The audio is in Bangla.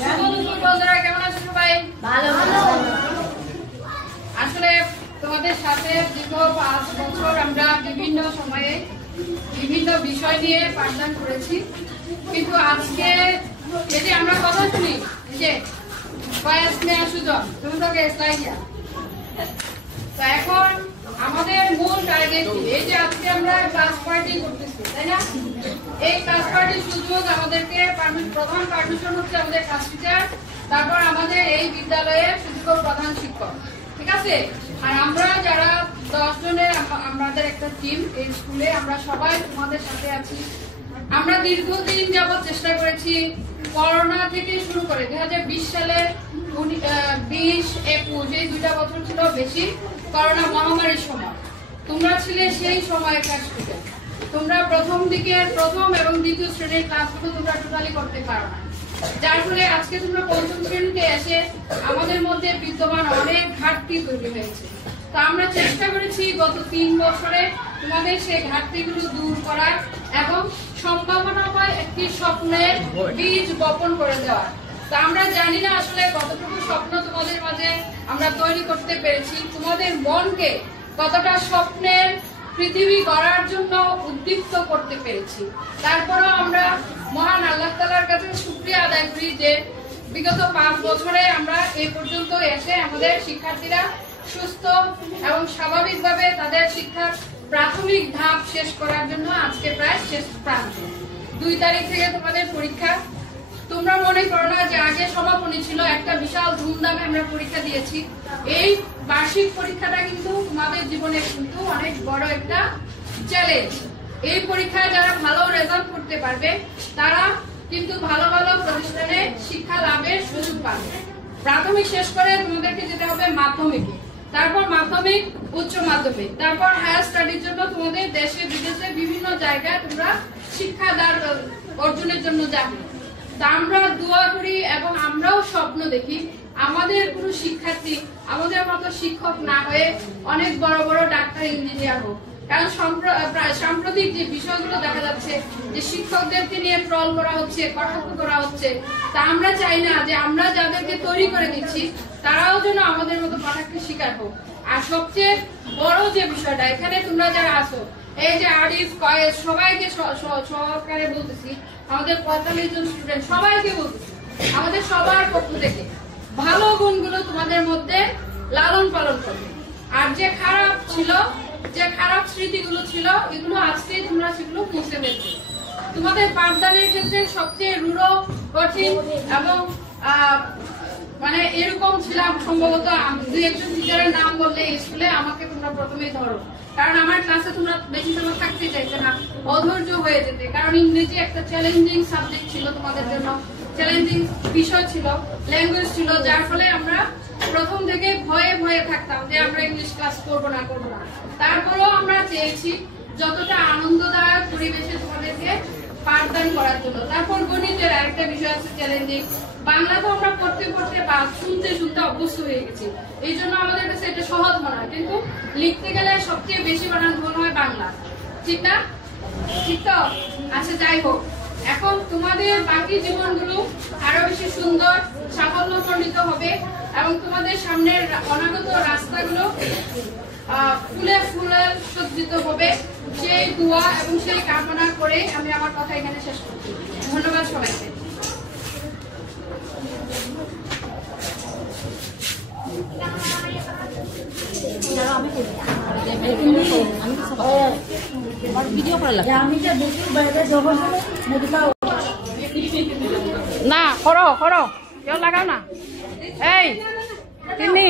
কেমন আছো সবাই? আসলে তোমাদের সাথে দীর্ঘ 5 বছর আমরা বিভিন্ন সময়ে বিভিন্ন বিষয় নিয়ে পাঠদান করেছি, কিন্তু আজকে যদি আমরা কথা শুনি যে তুমি তো এখন আমাদের মূল টার্গেট এই যে আজকে আমরা ক্লাস পার্টি করতেছি, তাই না? এই ক্লাস পার্টির সুযোগ আমাদেরকে প্রধান পারমিশন হচ্ছে আমাদের ক্লাস টিচার, তারপর আমাদের এই বিদ্যালয়ের সুযোগ প্রধান শিক্ষক, ঠিক আছে? আর আমরা যারা 10 জনের আমাদের একটা টিম এই স্কুলে, আমরা সবাই তোমাদের সাথে আছি। আমরা দীর্ঘদিন যাবৎ চেষ্টা করেছি, করোনা থেকে শুরু করে 2020 সালে 20-21 এই 2টা বছর ছিল বেশি করোনা মহামারীর সময়। তোমরা ছিলে সেই সময়কার স্টুডেন্ট, তোমরা প্রথম এবং দ্বিতীয় শ্রেণীর ক্লাসগুলো তোমরা টোটালি করতে পারো না, যার ফলে আজকে তোমরা পঞ্চম শ্রেণীতে এসে আমাদের মধ্যে বিদ্যমান অনেক ঘাটতি তৈরি হয়েছে। তো আমরা চেষ্টা করেছি গত 3 বছরে তোমাদের সেই ঘাটতিগুলো দূর করার এবং সম্ভাবনাময় একটি স্বপ্নের বীজ বপন করে দেওয়ার। তো আমরা জানি না আসলে কতটুকু স্বপ্ন তোমাদের মাঝে আমরা তৈরি করতে পেরেছি, তোমাদের মনকে কতটা স্বপ্নের পৃথিবী গড়ার জন্য উদ্দীপ্ত করতে পেরেছি। তারপরও আমরা মহান আল্লাহ তাআলার কাছে শুকরিয়া আদায় করি যে বিগত 5 বছরে আমরা এই পর্যন্ত এসে আমাদের শিক্ষার্থীরা সুস্থ এবং স্বাভাবিকভাবে তাদের শিক্ষার প্রাথমিক ধাপ শেষ করার জন্য আজকে প্রায় শেষ প্রান্তে। 2 তারিখ থেকে তোমাদের পরীক্ষা। তোমরা মনে করো না যে আগে সমাপনী ছিল, একটা বিশাল ধুমধামে আমরা পরীক্ষা দিয়েছি। এই বার্ষিক পরীক্ষাটা কিন্তু তোমাদের জীবনে কিন্তু অনেক বড় একটা চ্যালেঞ্জ। এই পরীক্ষায় যারা ভালো রেজাল্ট করতে পারবে তারা কিন্তু ভালো ভালো প্রতিষ্ঠানে শিক্ষা লাভের সুযোগ পাবে। প্রাথমিক শেষ করে তোমাদেরকে যেতে হবে মাধ্যমিকে, তারপর মাধ্যমিক, উচ্চ মাধ্যমিক, তারপর হায়ার স্টাডির জন্য তোমাদের দেশে বিদেশে বিভিন্ন জায়গায় তোমরা শিক্ষাদান অর্জনের জন্য যাবে। তা আমরা দোয়া করি এবং আমরাও স্বপ্ন দেখি আমাদের কোনো শিক্ষার্থী আমাদের মতো শিক্ষক না হয়ে অনেক বড় বড় ডাক্তার, ইঞ্জিনিয়ার হোক। কারণ সাম্প্রতিক যে বিষয়গুলো দেখা যাচ্ছে যে শিক্ষকদেরকে নিয়ে ট্রল করা হচ্ছে, কটাক্ষ করা হচ্ছে, তা আমরা চাই না যে আমরা যাদেরকে তৈরি করে দিচ্ছি তারাও যেন আমাদের মতো কটাক্ষের শিকার হোক। আর সবচেয়ে বড় যে বিষয়টা, এখানে তোমরা যারা আছো, এই যে আরিফ, কয়েস, সবাইকে সহকারে বলতেছি, আমাদের 45 জন স্টুডেন্ট সবাইকে বলতেছি, আমাদের সবার পক্ষ থেকে ভালো গুণগুলো তোমাদের মধ্যে লালন পালন করবে। আর যে খারাপ ছিল, যে খারাপ স্মৃতিগুলো ছিল, এগুলো আজকে তোমরা সেগুলো মুছে ফেলবে। তোমাদের পাঠদানের ক্ষেত্রে সবচেয়ে রূঢ়, কঠিন এবং মানে এরকম ছিলাম সম্ভবত 2-1 টিচারের নাম বললে স্কুলে আমাকে তোমরা প্রথমেই ধরো, কারণ আমার ক্লাসে তোমরা বেশি সময় থাকতে চাইতে না, অধৈর্য হয়ে যেতে। কারণ ইংরেজি একটা চ্যালেঞ্জিং সাবজেক্ট ছিল তোমাদের জন্য, চ্যালেঞ্জিং বিষয় ছিল, ল্যাঙ্গুয়েজ ছিল, যার ফলে আমরা প্রথম থেকে ভয়ে ভয়ে থাকতাম যে আমরা ইংলিশ ক্লাস করবো না। তারপরেও আমরা চেয়েছি যতটা আনন্দদায়ক পরিবেশে তোমাদেরকে পাঠদান করার জন্য। তারপর গণিতের আরেকটা বিষয় আছে চ্যালেঞ্জিং। বাংলা তো আমরা পড়তে পড়তে বা শুনতে অভ্যস্ত হয়ে গেছি, এই জন্য আমাদের কাছে এটা সহজ মনে হয়, কিন্তু লিখতে গেলে সবচেয়ে বেশি বানান ভুল হয় বাংলা, ঠিক না? ঠিক তো? আচ্ছা, যাই হোক, এখন তোমাদের বাকি জীবনগুলো আরো বেশি সুন্দর, সাফল্যমণ্ডিত হবে এবং তোমাদের সামনের অনাগত রাস্তাগুলো ফুলে ফুলে সজ্জিত হবে, সেই দোয়া এবং সেই কামনা করে আমি আমার কথা এখানে শেষ করছি। ধন্যবাদ সবাইকে। না করো কেউ লাগাও না, এই তিনি